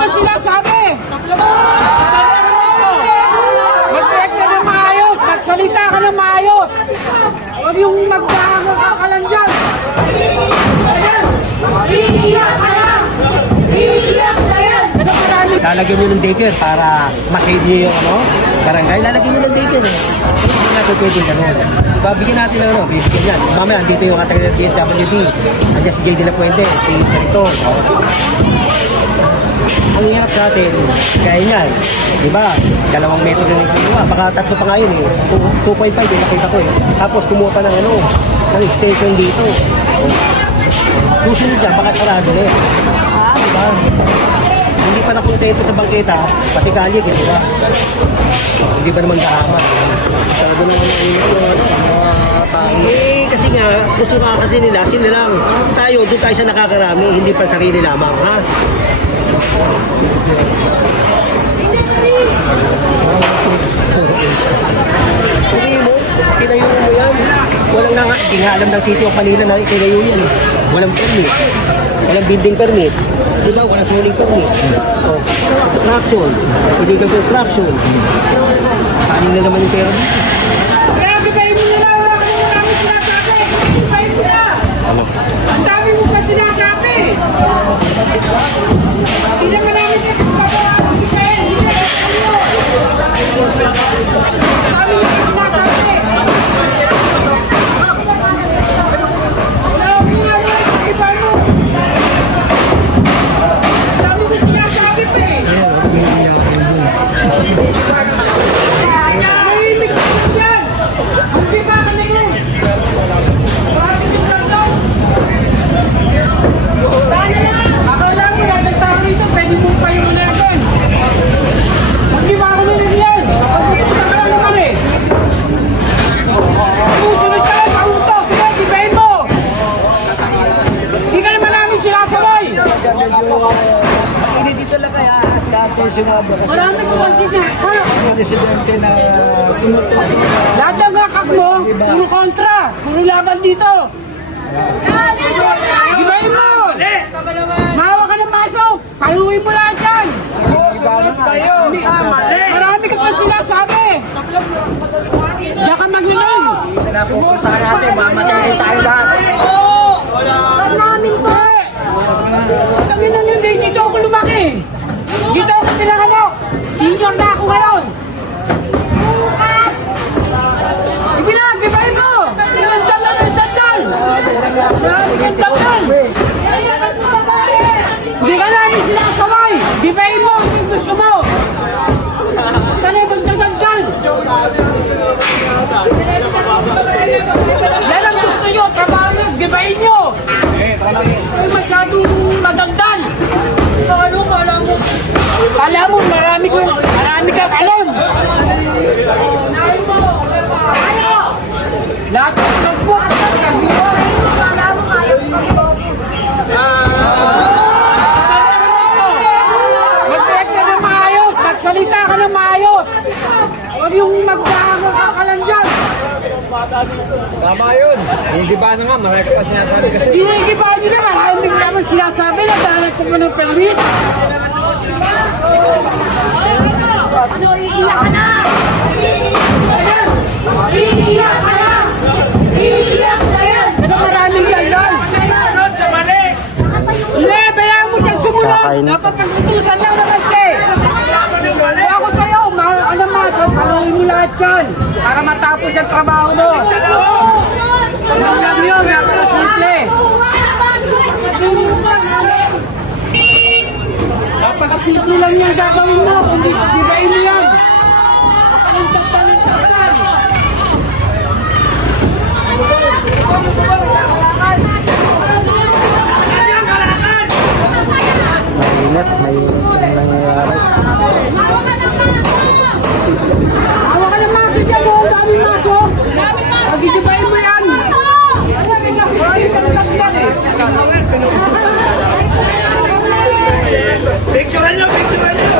naman sila sabi. Mag-react ka ng maayos. Magsalita ka ng maayos. Huwag yung magbahango ka lang dyan. Iiyak ka lang. Iiyak na yan. Lalagyan nyo ng daycare para masave nyo yung barangay. Lalagyan nyo ng daycare. Hindi natin pwede gano'n. Bigyan natin ng bibigyan yan. Mamaya, andito yung ating DSWD. Andiyan si JD na Puente, si Perito. Ang hirap sa atin, kaya yan. Diba? 2 metro na yung kinuha. Baka 3 pa nga yun eh. 2.5 yung nakita ko eh. Tapos kumuha pa ng ng extension dito. Susunod dyan, baka sarado na eh. Diba? Hindi pa nakontento sa bangketa, pati kalye, diba? Hindi ba naman kahaman? Sabi naman kasi nga, gusto nga kasi nila, sila lang. Doon tayo sa nakakarami, hindi pa sarili lamang, ha? Hindi mo, kinayo mo yan. Walang nga, hindi nga alam ng City of Manila na kinayo yun. Walang permit. Walang building permit. Diba? Walang zoning permit. Construction. Illegal construction. Paano na naman yung pera dito? Grabe kayo nila. Wala ko namin sinasabi. Kayo nila. Ang dami mo pa sinasabi. Hindi naman namin ito pagkakaroon. Hindi kayo. Hindi kayo. Ang dami mo pa sinasabi. Marami ko kasi presidente na lahat ng kakak mo, puro kontra, puro laban dito. Gibayin mo! Mahawa ka ng masok, paluin mo lahat yan. Marami ka pa sila sabi. Diyan ka magliling. Sinapupuntahan natin, mamatay rin tayo lahat. Maraming pa. Tangin na nyo, dito ako lumaki. Dito ako pinanganak. Senior na ako ngayon. Sige na, gibahin mo. Ingandal na ng dandal. Hindi ka namin sinasaway. Gibahin mo kung gusto mo. Tanay magdagandal. Yan ang gusto nyo. Trabaho nyo. Gibahin nyo. Ay masyadong magdagdal. Kala mo, marami kang alam. Lahat ng lagpok. Mag-react ka ng maayos. Magsalita ka ng maayos. Huwag yung magbahango ka lang dyan. Tama yun. Hinigiba na nga, marami ka pa sinasabi kasi. Hinigiba nyo na, marami ka naman sinasabi na dahil ko pa ng permit. Ano, iiyak ka na! Iiyak ka na! Iiyak na yan! Ano maraming yan yan? Sunod sa mali! Hindi, bayaan mo sa sumunod! Napapag-utusan lang naman siya! Kaya ako sa'yo, ano maso, kalawin mo lahat yan! Para matapos ang trabaho mo! Ano lang yun, napaka-simple! Napaka-simple lang yan gagawin mo, kundi gibain mo yan! Talintak-talintak! Maingat, may nangyayari. Hawa ka ng maso dyan mo, ang daming maso! Pagigibain mo yan! Picturean nyo! Picturean nyo!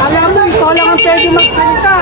Alam mo, ito lang ang pwede magsalita.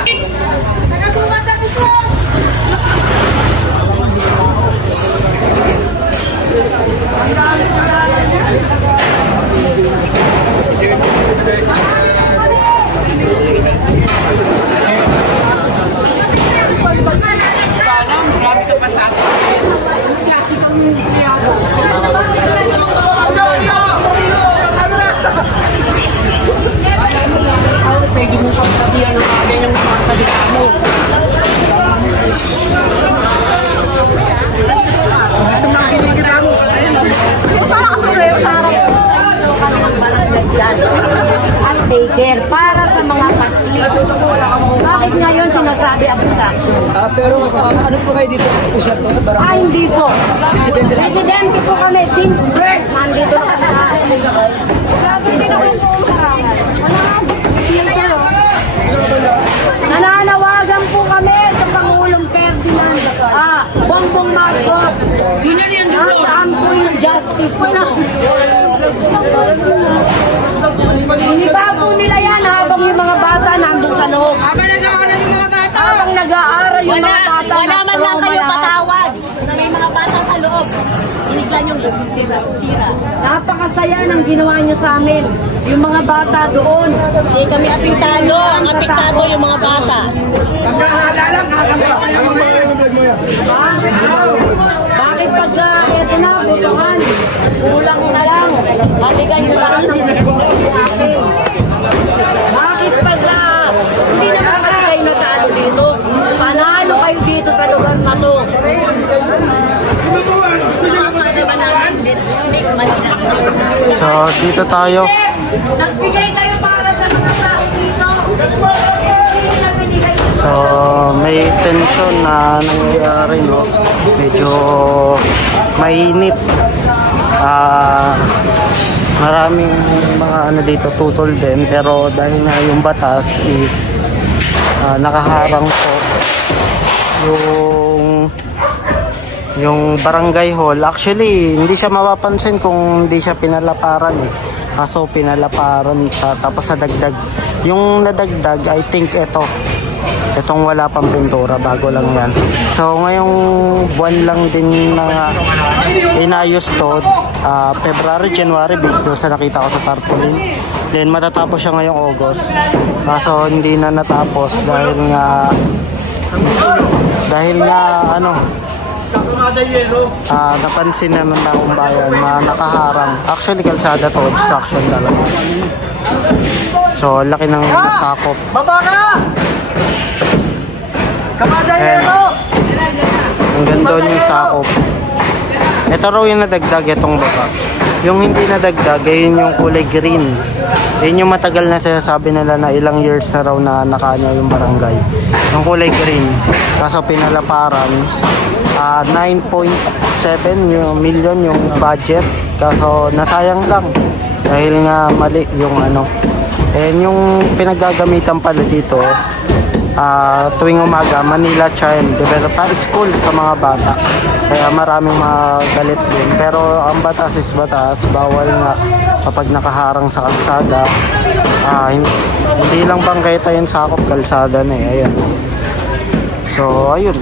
Pero ano po kayo dito? Usap po? Hindi po. Residente po kami since birth. Nandito na kami sa nananawagan po kami sa Pangulong Ferdinand Bongbong Marcos. Nasaan po yung justice nila? Iniba po nila yan habang yung mga bata nandun sa loob. Habang nag-aaral yung mga bata. Habang nag-aaral yung mga bata. Wala man lang kayo patawag na may mga bata sa loob. Hiniglan yung sira. Napakasaya ng ginawa niyo sa amin. Yung mga bata doon. Hindi kami apektado. Ang apektado yung mga bata. Bakit pag eto na, butuhan, kulang na lang, balikan niyo lahat ng atin. Bakit pag hindi naman kasi kayo natalo dito? Panalo kayo dito sa lugar na to. So, dito tayo. Nagbigay kayo para sa mga tao dito. So, may tension na nangyayari, no? Medyo mainit. Maraming mga ano dito tutol din, pero dahil nga yung batas is nakaharang po yung barangay hall. Actually, hindi siya mapapansin kung hindi siya pinalaparan eh. Kaso pinalaparan tapos nadagdag. Yung nadagdag, I think itong wala pang pintura, bago lang yan. So ngayong buwan lang din na inayos to, February, January, based doon sa nakita ko sa tarpaulin. Then matatapos siya ngayong August. Kaso hindi na natapos dahil nga ano, napansin na ng taong bayan na nakaharang. Actually, kalsada to, obstruction talaga. So, laki ng sakop. Baba ka! And, ang ganda yung sakop. Ito raw yung nadagdag, itong baba. Yung hindi nadagdag, yun yung kulay green. Yun yung matagal na sinasabi nila na ilang years na raw na nakanya yung barangay. Yung kulay green. Kaso pinalaparan. 9.7 million yung budget. Kaso nasayang lang. Dahil nga mali yung ano. And yung pinagagamitan pala dito, tuwing umaga, Manila Child Development School sa mga bata. Kaya maraming magalit din. Pero ang batas is batas. Bawal nga kapag nakaharang sa kalsada. Hindi lang bangketa yung sakop, kalsada na eh. Ayan. So, ayun.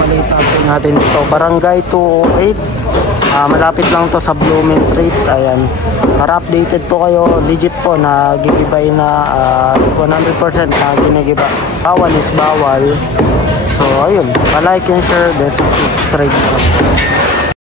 Balita natin ito. Barangay 208. Malapit lang to sa Blooming Street. Ayan. Para updated po kayo, legit po na gigibay na 100% na ginigiba. Bawal is bawal. So, ayun. Palike and share. Then subscribe.